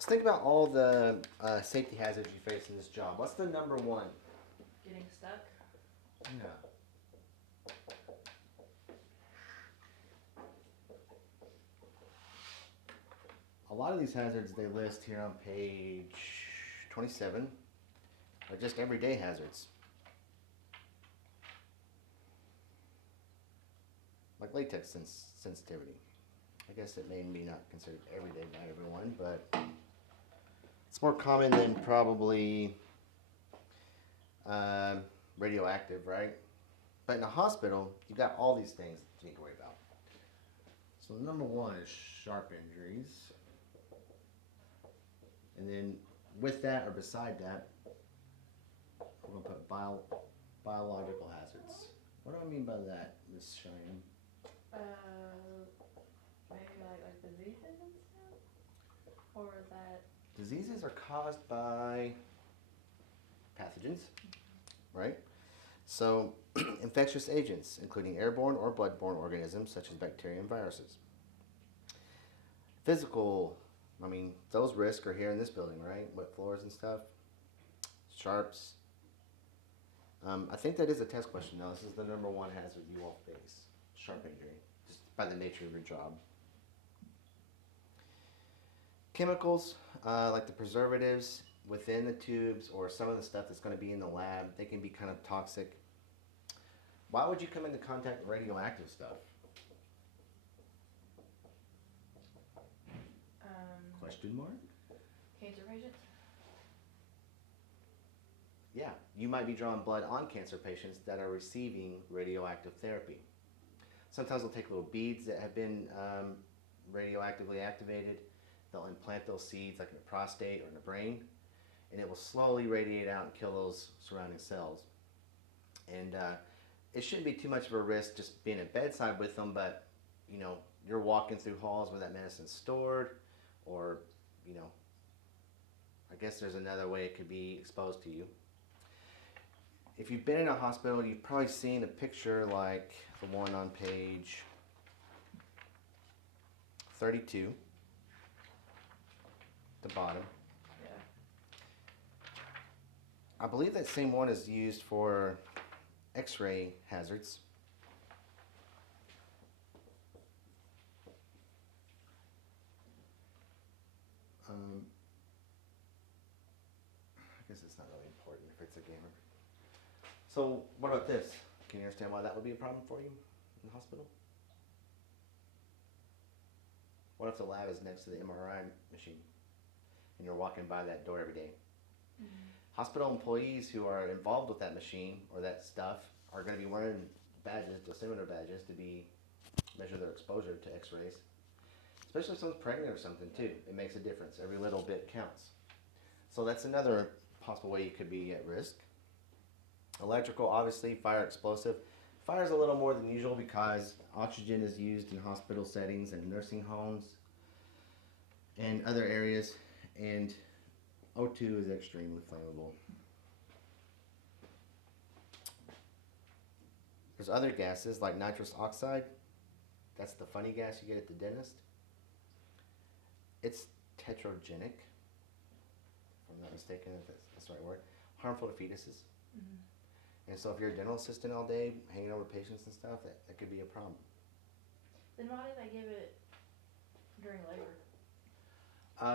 Let's think about all the safety hazards you face in this job. What's the number one? Getting stuck. Yeah. A lot of these hazards they list here on page 27 are just everyday hazards. Like latex sensitivity. I guess it may be not considered everyday by everyone, but it's more common than probably um, radioactive, right? But in a hospital, you got all these things that you need to worry about. So number one is sharp injuries. And then with that or beside that, we're going to put biological hazards. What do I mean by that, Miss Cheyenne? Maybe like diseases and stuff? Or is that... Diseases are caused by pathogens, right? So infectious agents, including airborne or bloodborne organisms such as bacteria and viruses. Physical, I mean, those risks are here in this building, right? Wet floors and stuff. Sharps. I think that is a test question, though. This is the number one hazard you all face. Sharp injury, just by the nature of your job. Chemicals, like the preservatives within the tubes or some of the stuff that's going to be in the lab, they can be kind of toxic. Why would you come into contact with radioactive stuff? Question mark? Cancer patients? Yeah, you might be drawing blood on cancer patients that are receiving radioactive therapy. Sometimes they'll take little beads that have been radioactively activated. They'll implant those seeds like in the prostate or in the brain, and it will slowly radiate out and kill those surrounding cells. And it shouldn't be too much of a risk just being at bedside with them, but you know, you're walking through halls where that medicine's stored, or you know, I guess there's another way it could be exposed to you. If you've been in a hospital, you've probably seen a picture like the one on page 32, the bottom. Yeah. I believe that same one is used for X-ray hazards. I guess it's not really important if it's a gamer. So what about this? Can you understand why that would be a problem for you in the hospital? What if the lab is next to the MRI machine and you're walking by that door every day? Mm-hmm. Hospital employees who are involved with that machine or that stuff are going to be wearing badges, dosimeter badges, to measure their exposure to X-rays. Especially if someone's pregnant or something too. It makes a difference. Every little bit counts. So that's another possible way you could be at risk. Electrical, obviously, fire explosive. Fire is a little more than usual because oxygen is used in hospital settings and nursing homes and other areas, and O2 is extremely flammable. There's other gases like nitrous oxide. That's the funny gas you get at the dentist. It's tetragenic, if I'm not mistaken, if that's the right word. Harmful to fetuses. Mm-hmm. And so if you're a dental assistant all day, hanging over patients and stuff, that could be a problem. Then why do they give it during labor?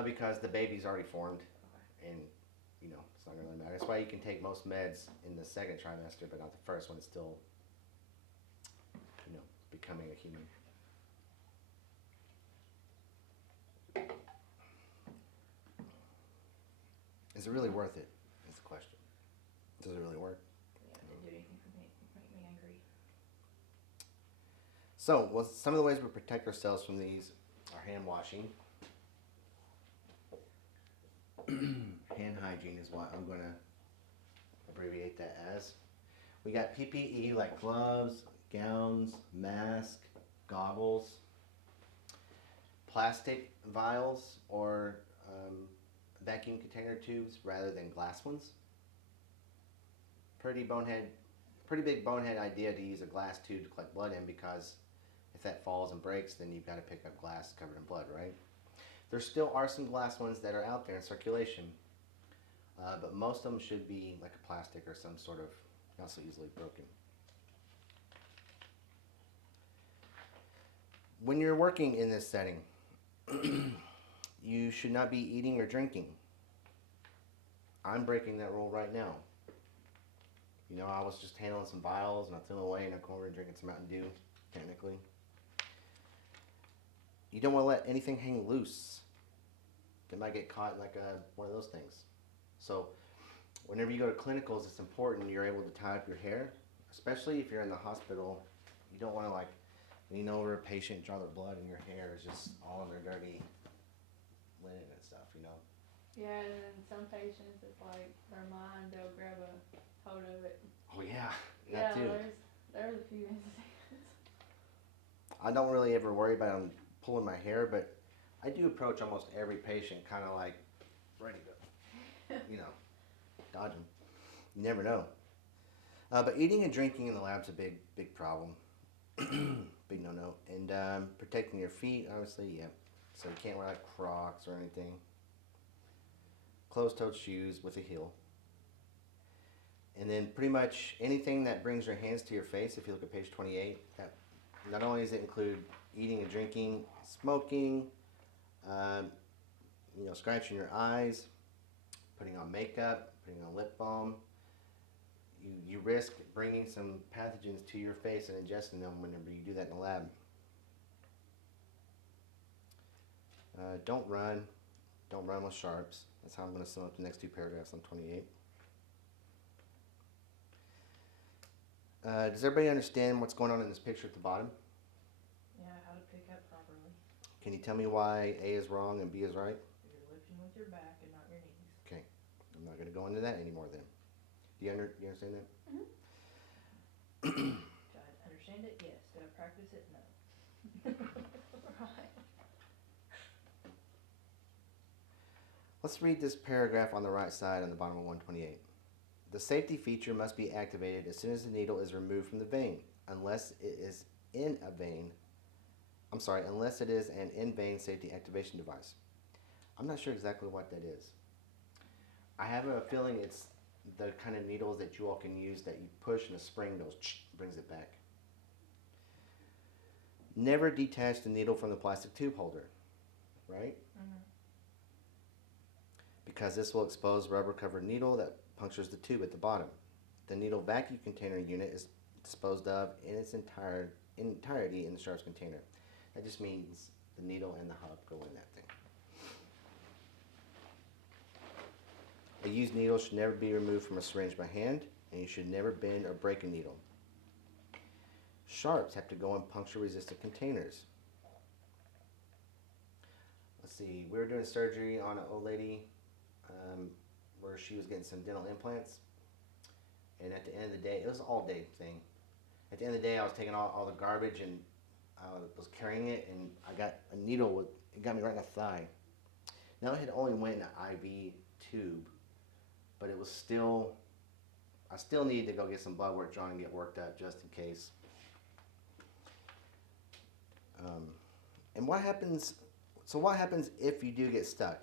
Because the baby's already formed, Okay. and you know, it's not gonna really matter. That's why you can take most meds in the second trimester, but not the first when it's still, you know, becoming a human. Is it really worth it? Is the question. Does it really work? Yeah, it didn't do anything for me. It made me angry. So, well, some of the ways we protect ourselves from these are hand washing. Hand hygiene is what I'm going to abbreviate that as. We got PPE like gloves, gowns, mask, goggles, plastic vials or vacuum container tubes rather than glass ones. Pretty big bonehead idea to use a glass tube to collect blood in, because if that falls and breaks, then you've got to pick up glass covered in blood, right? There still are some glass ones that are out there in circulation, but most of them should be like a plastic or some sort of not so easily broken. When you're working in this setting, you should not be eating or drinking. I'm breaking that rule right now. You know, I was just handling some vials and I threw them away in a corner and drinking some Mountain Dew, technically. You don't want to let anything hang loose. It might get caught in like one of those things. So whenever you go to clinicals, it's important you're able to tie up your hair, especially if you're in the hospital. You don't want to like lean over a patient, draw their blood, and your hair is just all in their dirty linen and stuff, you know. Yeah, and then some patients, it's like their mind, they'll grab a hold of it. Oh yeah, Yeah, that too. there's a few instances. I don't really ever worry about them pulling my hair, but I do approach almost every patient kind of like ready to, you know, dodge them. You never know. But eating and drinking in the lab's a big problem. Big no-no. And protecting your feet, obviously, yeah. So you can't wear like Crocs or anything. Closed-toed shoes with a heel. And then pretty much anything that brings your hands to your face, if you look at page 28, that not only does it include eating and drinking, smoking, you know, scratching your eyes, putting on makeup, putting on lip balm. You risk bringing some pathogens to your face and ingesting them whenever you do that in the lab. Don't run. Don't run with sharps. That's how I'm going to sum up the next two paragraphs on 28. Does everybody understand what's going on in this picture at the bottom? Yeah, how to pick up properly. Can you tell me why A is wrong and B is right? You're lifting with your back and not your knees. Okay. I'm not going to go into that anymore then. Do you understand that? Mm-hmm. Do I understand it? Yes. Do I practice it? No. Right. Let's read this paragraph on the right side on the bottom of 128. The safety feature must be activated as soon as the needle is removed from the vein, unless it is in a vein. Unless it is an in-vein safety activation device. I'm not sure exactly what that is. I have a feeling it's the kind of needles that you all can use that you push and a spring goes, brings it back. Never detach the needle from the plastic tube holder, right? Mm-hmm. Because this will expose rubber-covered needle that punctures the tube at the bottom. The needle vacuum container unit is disposed of in its entirety in the sharps container. That just means the needle and the hub go in that thing. A used needle should never be removed from a syringe by hand, and you should never bend or break a needle. Sharps have to go in puncture-resistant containers. Let's see, we were doing surgery on an old lady where she was getting some dental implants, and at the end of the day, it was an all-day thing. At the end of the day, I was taking all the garbage and I was carrying it, and I got a needle it got me right in the thigh. Now it had only went in an IV tube, but it was still, I still needed to go get some blood work drawn and get worked up just in case. And what happens if you do get stuck?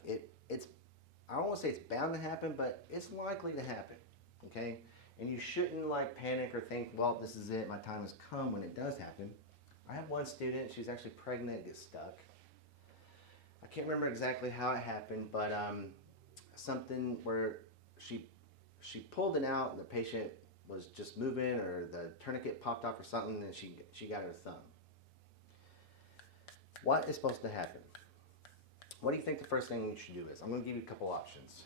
I don't want to say it's bound to happen, but it's likely to happen, okay? And you shouldn't like panic or think, well, this is it, my time has come when it does happen. I have one student, she's actually pregnant, gets stuck. I can't remember exactly how it happened, but something where she pulled it out and the patient was just moving, or the tourniquet popped off or something, and she got her thumb. What is supposed to happen? What do you think the first thing you should do is? I'm going to give you a couple options.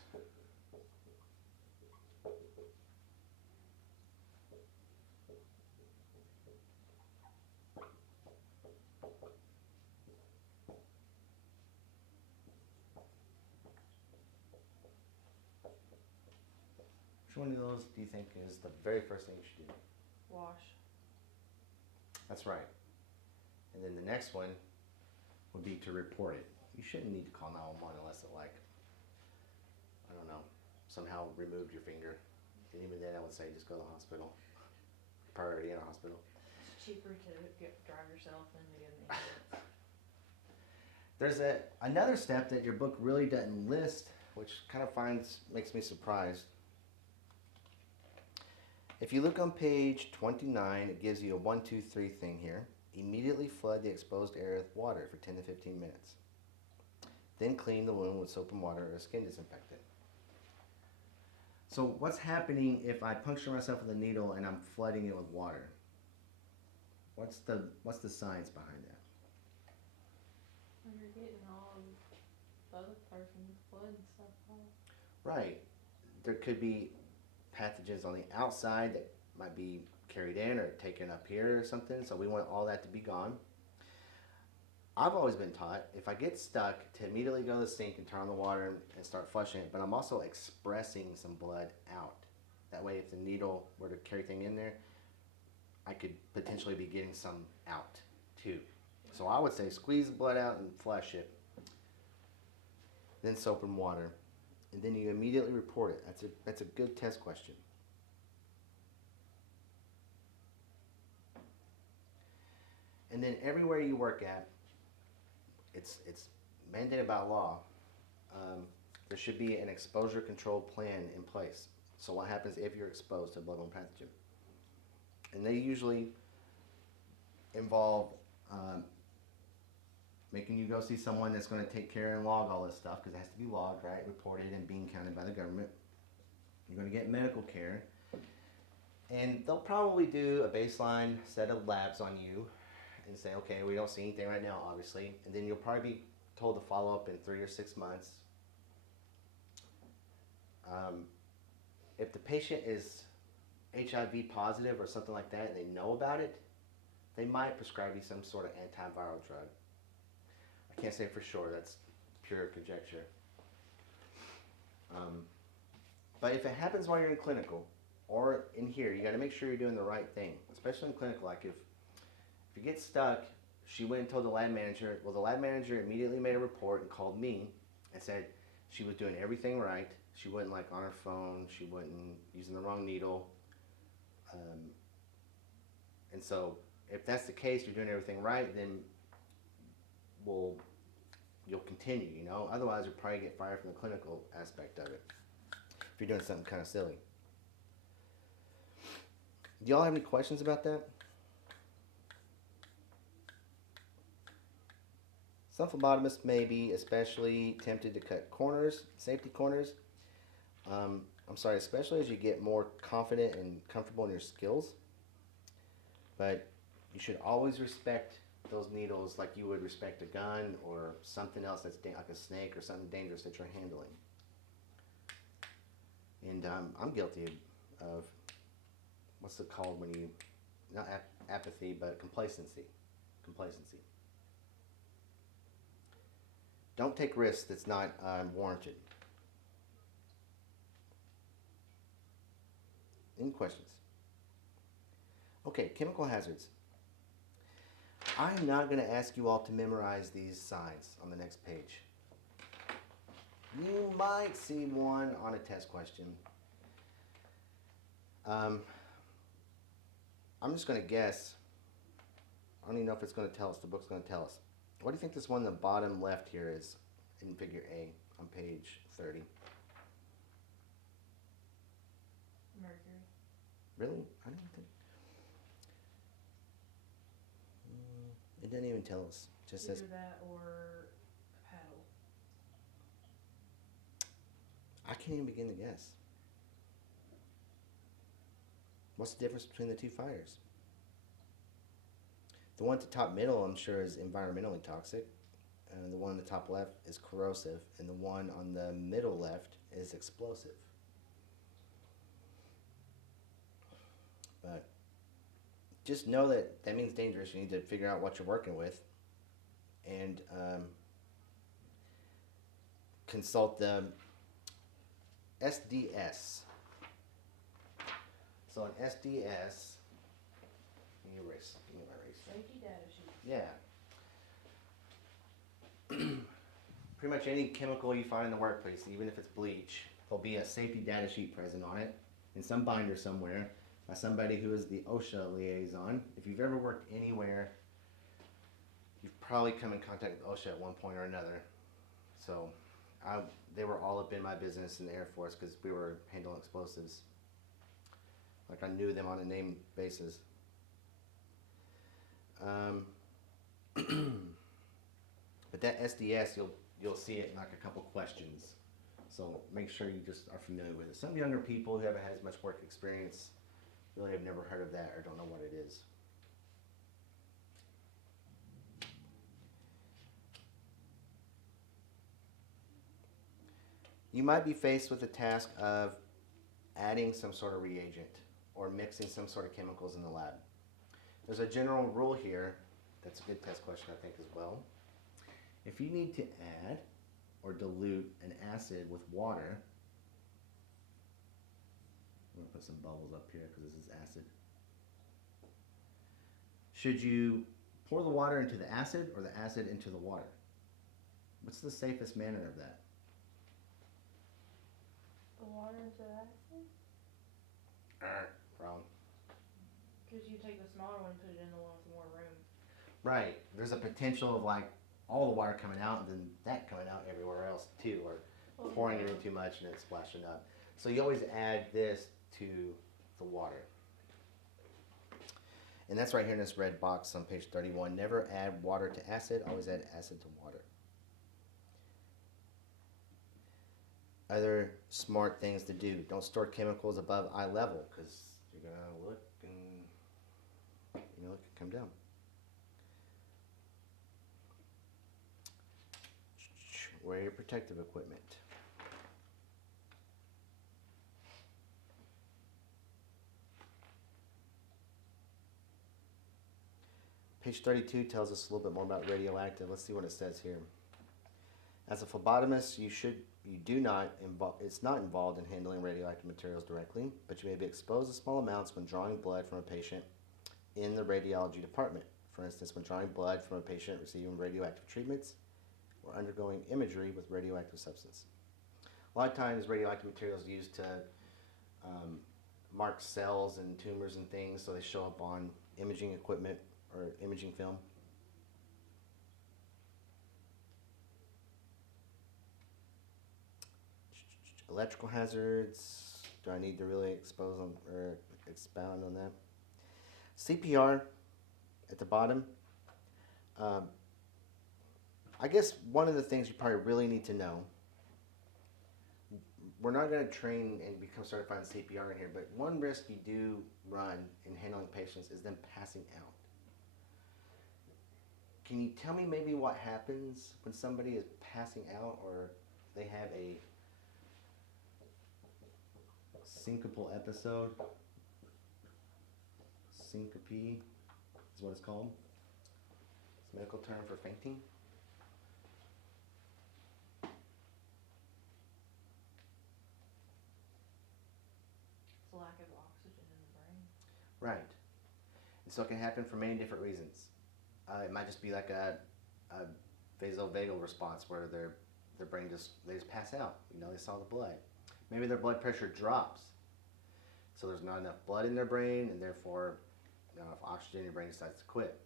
Which one of those do you think is the very first thing you should do? Wash. That's right. And then the next one would be to report it. You shouldn't need to call 911 unless it I don't know, somehow removed your finger. And even then I would say just go to the hospital. Priority in a hospital. It's cheaper to drive yourself than to get an ambulance. There's another step that your book really doesn't list, which kind of makes me surprised. If you look on page 29, it gives you a 1, 2, 3 thing here. Immediately flood the exposed area with water for 10 to 15 minutes. Then clean the wound with soap and water or a skin disinfectant. So what's happening if I puncture myself with a needle and I'm flooding it with water? What's the science behind that? When you're getting all of the other person's blood and stuff off. Right. There could be pathogens on the outside that might be carried in or taken up here or something, so we want all that to be gone. I've always been taught if I get stuck to immediately go to the sink and turn on the water and start flushing it, but I'm also expressing some blood out. That way if the needle were to carry thing in there, I could potentially be getting some out too. So I would say squeeze the blood out and flush it, then soap and water, and then you immediately report it. That's a good test question. And then everywhere you work at, it's mandated by law. There should be an exposure control plan in place. So what happens if you're exposed to a bloodborne pathogen? And they usually involve making you go see someone that's going to take care and log all this stuff, because it has to be logged, right, reported and being counted by the government. You're going to get medical care, and they'll probably do a baseline set of labs on you and say, okay, we don't see anything right now, obviously, and then you'll probably be told to follow up in 3 or 6 months. If the patient is HIV positive or something like that and they know about it, they might prescribe you some sort of antiviral drug. I can't say for sure, that's pure conjecture. But if it happens while you're in clinical or in here, you got to make sure you're doing the right thing, especially in clinical. Like if you get stuck, she went and told the lab manager. Well, the lab manager immediately made a report and called me and said she was doing everything right. She wasn't like on her phone. She wasn't using the wrong needle. And so if that's the case, you're doing everything right, then you'll continue, you know. Otherwise, you'll probably get fired from the clinical aspect of it if you're doing something kind of silly. Do y'all have any questions about that? Some phlebotomists may be especially tempted to cut corners, safety corners. Especially as you get more confident and comfortable in your skills. But you should always respect those needles like you would respect a gun or something else that's like a snake or something dangerous that you're handling. And I'm guilty of, what's it called when you, not apathy, but complacency. Don't take risks that's not warranted. Any questions? Okay, chemical hazards. I'm not going to ask you all to memorize these signs on the next page. You might see one on a test question. I'm just going to guess. I don't even know if it's going to tell us. The book's going to tell us. What do you think this one in the bottom left here is in figure A on page 30? Mercury. Really? I don't think. It doesn't even tell us. It just says. Either that or a paddle. I can't even begin to guess. What's the difference between the two fires? The one at the top middle, I'm sure, is environmentally toxic. And the one on the top left is corrosive. And the one on the middle left is explosive. But just know that that means dangerous. You need to figure out what you're working with. And consult the SDS. So an SDS, give me my eraser. Safety data sheet. Yeah. Pretty much any chemical you find in the workplace, even if it's bleach, there'll be a safety data sheet present on it in some binder somewhere by somebody who is the OSHA liaison. If you've ever worked anywhere, you've probably come in contact with OSHA at one point or another. So they were all up in my business in the Air Force because we were handling explosives. Like I knew them on a name basis. But that SDS, you'll see it in like a couple questions. So make sure you just are familiar with it. Some younger people who haven't had as much work experience really have never heard of that or don't know what it is. You might be faced with the task of adding some sort of reagent or mixing some sort of chemicals in the lab. There's a general rule here. That's a good test question, I think, as well. If you need to add or dilute an acid with water, I'm going to put some bubbles up here because this is acid. Should you pour the water into the acid or the acid into the water? What's the safest manner of that? The water into the acid? Wrong. Cause you take the smaller one, put it in the one with more room. Right. There's a potential of like all the water coming out and then that coming out everywhere else too, or pouring it in too much and it's splashing up. So you always add this to the water. And that's right here in this red box on page 31. Never add water to acid, always add acid to water. Other smart things to do. Don't store chemicals above eye level because you're going to look and it can come down. Wear your protective equipment. Page 32 tells us a little bit more about radioactive. Let's see what it says here. As a phlebotomist, it's not involved in handling radioactive materials directly, but you may be exposed to small amounts when drawing blood from a patient in the radiology department. For instance, when drawing blood from a patient receiving radioactive treatments or undergoing imagery with radioactive substance. A lot of times radioactive materials are used to mark cells and tumors and things, so they show up on imaging equipment or imaging film. Electrical hazards. Do I need to really expose them or expound on that? CPR at the bottom. I guess one of the things you probably really need to know, we're not going to train and become certified in CPR in here, but one risk you do run in handling patients is them passing out. Can you tell me maybe what happens when somebody is passing out or they have a syncopal episode? Syncope is what it's called. It's a medical term for fainting. It's a lack of oxygen in the brain. Right. And so it can happen for many different reasons. It might just be like a vasovagal response where their brain they just pass out. They saw the blood. Maybe their blood pressure drops. So there's not enough blood in their brain and therefore not enough oxygen in your brain decides to quit.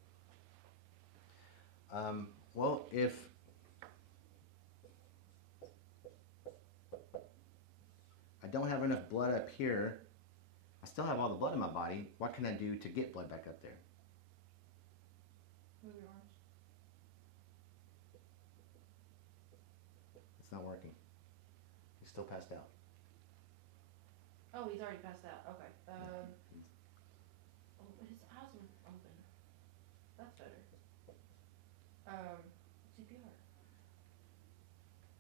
Well, if I don't have enough blood up here, I still have all the blood in my body. What can I do to get blood back up there? Move your arms. It's not working. He's still passed out. Oh, he's already passed out. Okay. His eyes were open. That's better. CPR.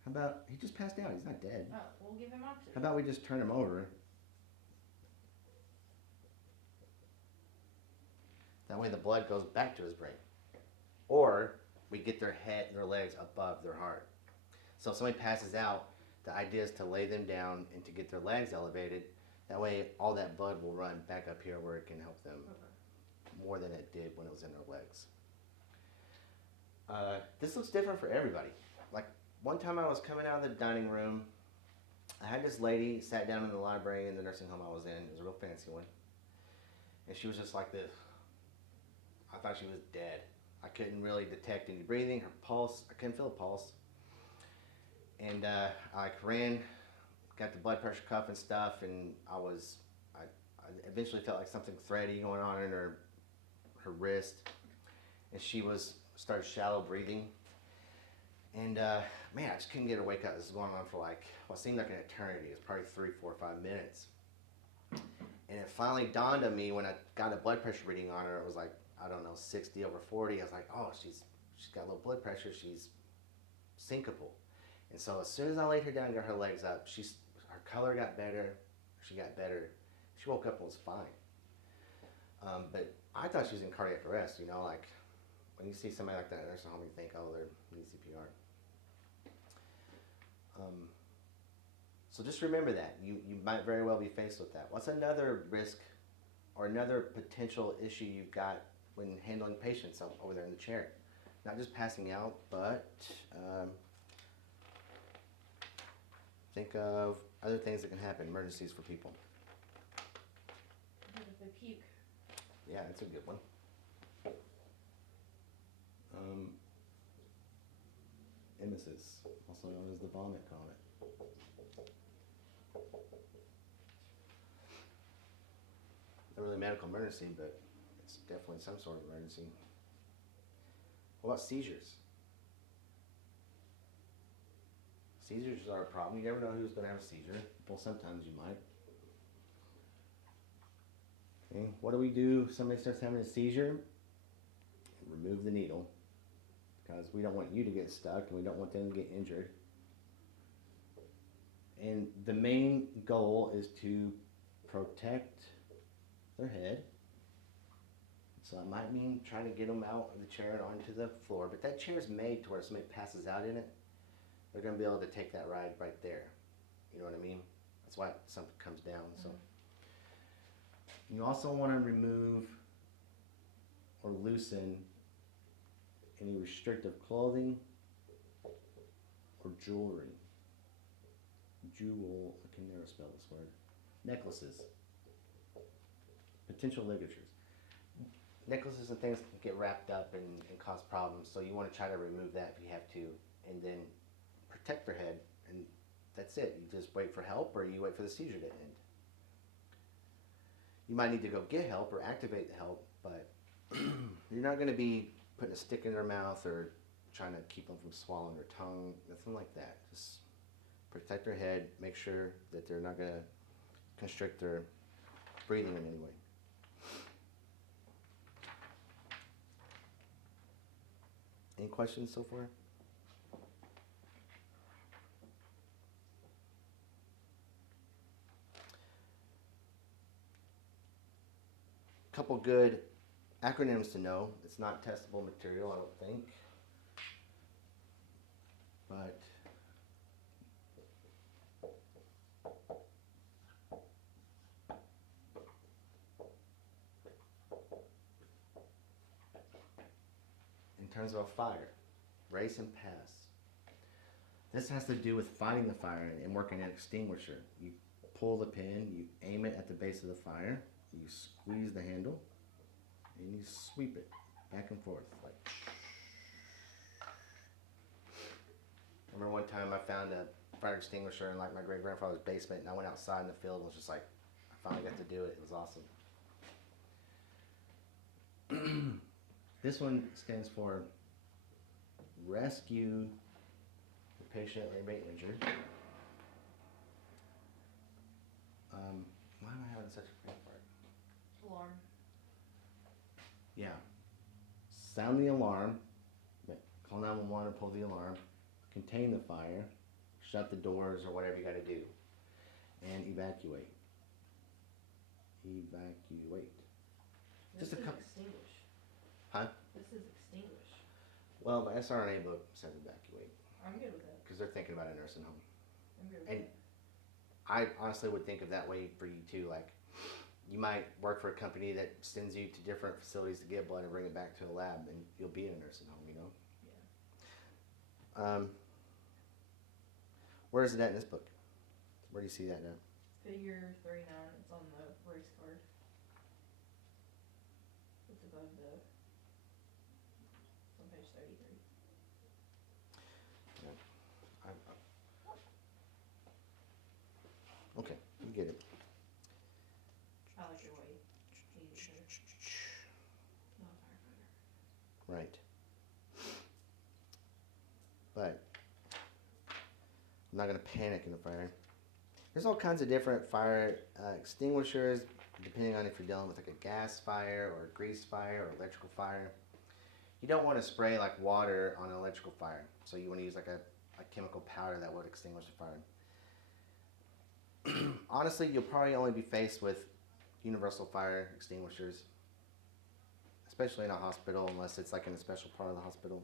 How about, he just passed out. He's not dead. Oh, we'll give him oxygen. How about we just turn him over? That way the blood goes back to his brain. Or we get their head and their legs above their heart. So if somebody passes out, the idea is to lay them down and to get their legs elevated. That way all that blood will run back up here where it can help them more than it did when it was in their legs. This looks different for everybody. Like one time I was coming out of the dining room, I had this lady sat down in the library in the nursing home I was in. It was a real fancy one. And she was just like this. I thought she was dead. I couldn't really detect any breathing. Her pulse, I couldn't feel a pulse. And I ran, got the blood pressure cuff and stuff, and I eventually felt like something thready going on in her wrist, and she started shallow breathing. And man, I just couldn't get her to wake up. This was going on for like what seemed like an eternity. It was probably 3, 4, 5 minutes. And it finally dawned on me when I got a blood pressure reading on her. It was like, I don't know, 60 over 40. I was like, oh, she's got low blood pressure. She's syncopal. And so as soon as I laid her down and got her legs up, her color got better. She got better. She woke up and was fine. But I thought she was in cardiac arrest. You know, like when you see somebody like that in a nursing home, you think, oh, they're need CPR. So just remember that. You might very well be faced with that. What's another risk or another potential issue you've got when handling patients over there in the chair? Not just passing out, but think of other things that can happen, emergencies for people. What if they puke? Yeah, that's a good one. Emesis, also known as the vomit comet. Not really a medical emergency, but it's definitely some sort of emergency. What about seizures? Seizures are a problem. You never know who's going to have a seizure. Well, sometimes you might. Okay, what do we do if somebody starts having a seizure? Remove the needle, because we don't want you to get stuck and we don't want them to get injured. And the main goal is to protect their head. So it might mean trying to get them out of the chair and onto the floor, but that chair is made to where if somebody passes out in it, they're going to be able to take that ride right there. You know what I mean? That's why something comes down. So you also want to remove or loosen any restrictive clothing or jewelry. Jewel, I can never spell this word. Necklaces. Potential ligatures. Necklaces and things can get wrapped up and cause problems, so you want to try to remove that if you have to, and then protect their head, and that's it. You just wait for help, or you wait for the seizure to end. You might need to go get help or activate the help, but you're not going to be putting a stick in their mouth or trying to keep them from swallowing their tongue, nothing like that. Just protect their head, make sure that they're not going to constrict their breathing in any way. Any questions so far? Couple good acronyms to know. It's not testable material, I don't think. But in terms of a fire, race and pass. This has to do with fighting the fire and working an extinguisher. You pull the pin, you aim it at the base of the fire, you squeeze the handle, and you sweep it back and forth. Like. I remember one time I found a fire extinguisher in like my great grandfather's basement, and I went outside in the field and was just like, I finally got to do it. It was awesome. This one stands for rescue the patient or inmate injured. Why am I having such a brain fart? Alarm. Yeah. Sound the alarm. Call 911 or pull the alarm. Contain the fire. Shut the doors or whatever you got to do. And evacuate. Evacuate. This Just a is couple. extinguish. Huh? This is extinguish. Well, my SRNA book says evacuate. I'm good with that. Because they're thinking about a nursing home. I'm good with And that. I honestly would think of that way for you too. Like, you might work for a company that sends you to different facilities to get blood and bring it back to a lab, and you'll be in a nursing home, you know? Yeah. Where is it at in this book? Where do you see that now? Figure 39. It's on the race card. It's above the but I'm not going to panic in the fire. There's all kinds of different fire extinguishers, depending on if you're dealing with like a gas fire or a grease fire or electrical fire. You don't want to spray like water on an electrical fire, so you want to use like a chemical powder that would extinguish the fire. Honestly, you'll probably only be faced with universal fire extinguishers, especially in a hospital, unless it's like in a special part of the hospital.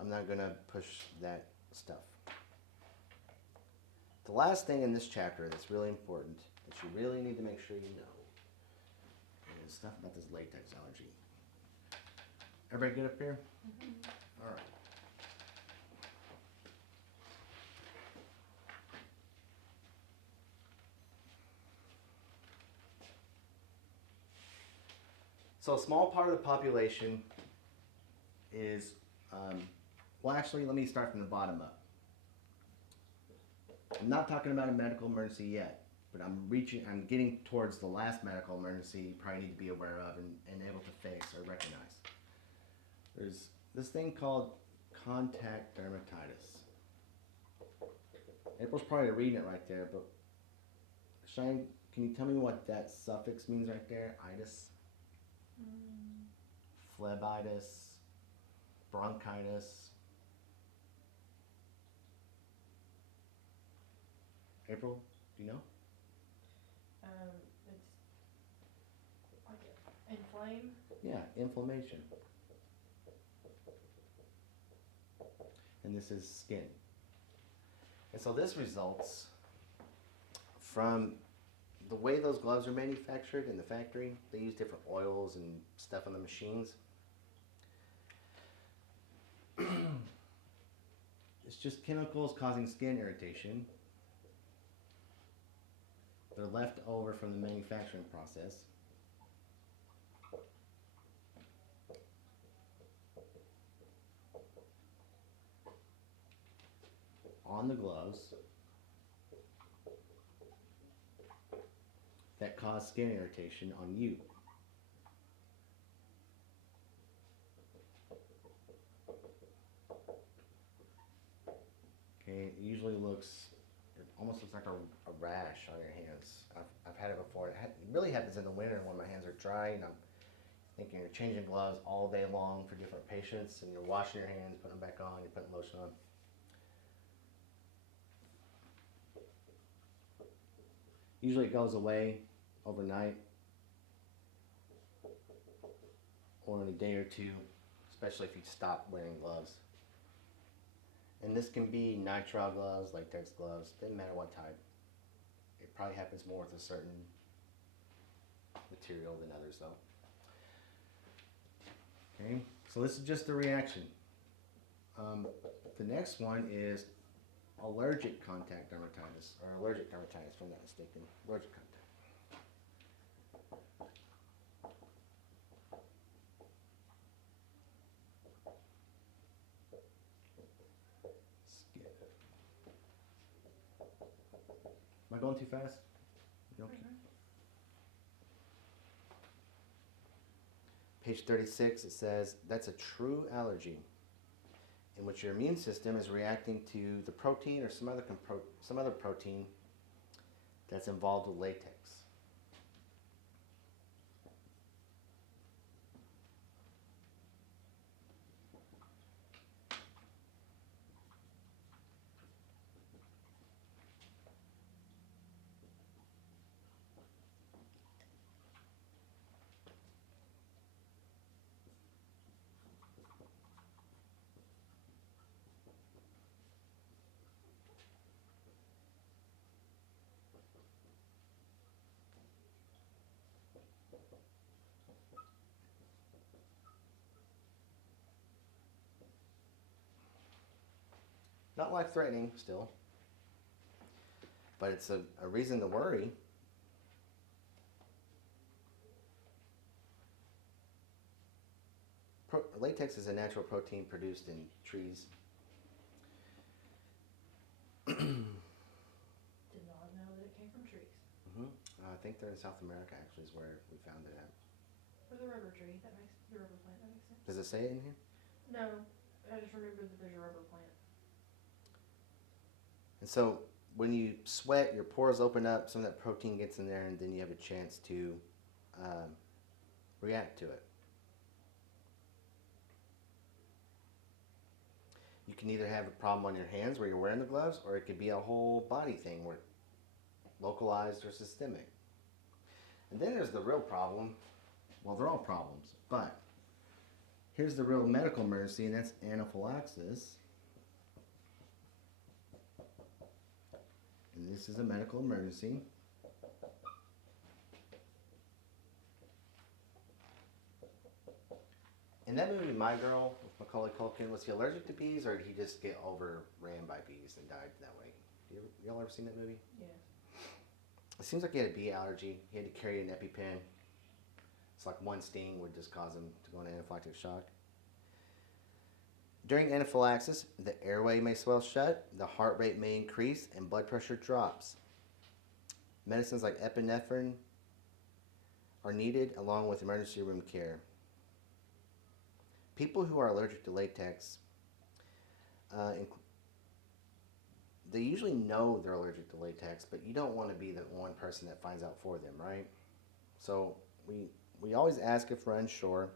I'm not going to push that stuff. The last thing in this chapter that's really important, that you really need to make sure you know, is stuff about this latex allergy. Everybody good up here? All right. So a small part of the population is, well actually let me start from the bottom up. I'm not talking about a medical emergency yet, but I'm getting towards the last medical emergency you probably need to be aware of and able to face or recognize. There's this thing called contact dermatitis. April's probably reading it right there, but Shane, can you tell me what that suffix means right there? Itis? Phlebitis? Bronchitis? April, do you know? It's like inflame. Yeah, inflammation. And this is skin. And so this results from the way those gloves are manufactured in the factory. They use different oils and stuff on the machines. It's just chemicals causing skin irritation. They're left over from the manufacturing process. On the gloves that cause skin irritation on you. Okay, it usually it almost looks like a rash on your hands. I've had it before. It really happens in the winter when my hands are dry and I'm thinking you're changing gloves all day long for different patients and you're washing your hands, putting them back on, you're putting lotion on. Usually it goes away overnight or in a day or two, especially if you stop wearing gloves. And this can be nitrile gloves, latex gloves, doesn't matter what type. It probably happens more with a certain material than others though. Okay, so this is just the reaction. The next one is allergic contact dermatitis, or allergic dermatitis, if I'm not mistaken. Allergic contact. Skin. Am I going too fast? You okay? Page 36, it says, that's a true allergy in which your immune system is reacting to the protein or some other protein that's involved with latex. Not life-threatening still, but it's a reason to worry. Latex is a natural protein produced in trees. Did not know that it came from trees. I think they're in South America actually is where we found it at. Or the rubber tree, the rubber plant, that makes sense. Does it say it in here? No, I just remember that there's a rubber plant. And so when you sweat, your pores open up, some of that protein gets in there, and then you have a chance to react to it. You can either have a problem on your hands where you're wearing the gloves, or it could be a whole body thing where localized or systemic. And then there's the real problem. Well, they're all problems, but here's the real medical emergency, and that's anaphylaxis. And this is a medical emergency. In that movie, My Girl, with Macaulay Culkin, was he allergic to bees, or did he just get overran by bees and died that way? Y'all ever seen that movie? Yeah. It seems like he had a bee allergy. He had to carry an EpiPen. It's like one sting would just cause him to go into anaphylactic shock. During anaphylaxis, the airway may swell shut, the heart rate may increase, and blood pressure drops. Medicines like epinephrine are needed along with emergency room care. People who are allergic to latex, they usually know they're allergic to latex, but you don't want to be the one person that finds out for them, right? So we always ask if we're unsure.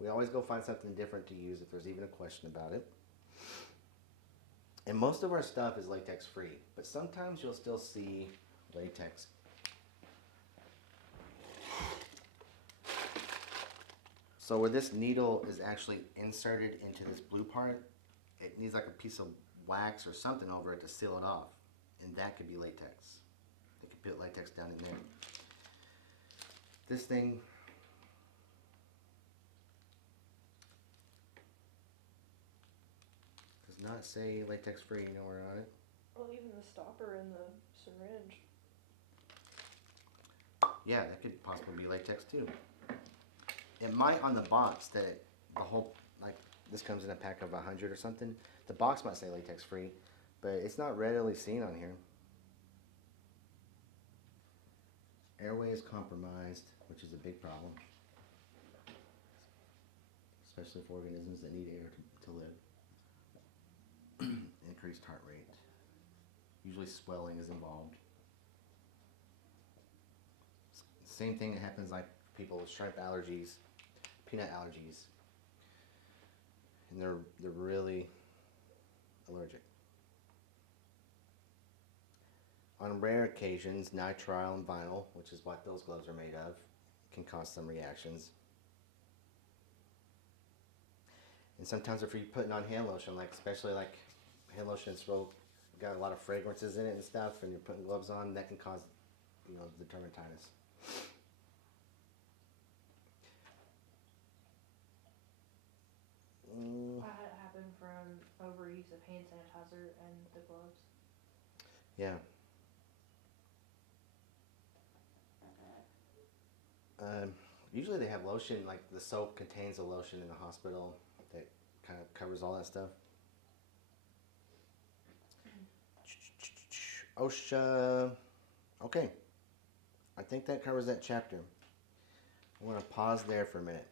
We always go find something different to use if there's even a question about it. And most of our stuff is latex free, but sometimes you'll still see latex. So where this needle is actually inserted into this blue part, it needs like a piece of wax or something over it to seal it off. And that could be latex. They could put latex down in there. This thing does not say latex free anywhere on it. Well, even the stopper and the syringe. Yeah, that could possibly be latex too. It might on the box that the whole, like this comes in a pack of 100 or something. The box might say latex free, but it's not readily seen on here. Airway is compromised, which is a big problem, especially for organisms that need air to live. Increased heart rate. Usually swelling is involved. Same thing that happens like people with shrimp allergies, peanut allergies, and they're really allergic. On rare occasions, nitrile and vinyl, which is what those gloves are made of, can cause some reactions. And sometimes if you're putting on hand lotion, like especially like hand lotion is got a lot of fragrances in it and stuff, and you're putting gloves on, that can cause, the dermatitis. I had it happen from overuse of hand sanitizer and the gloves. Yeah. Usually they have lotion, like the soap contains a lotion in the hospital that kind of covers all that stuff. OSHA. Okay. I think that covers that chapter. I want to pause there for a minute.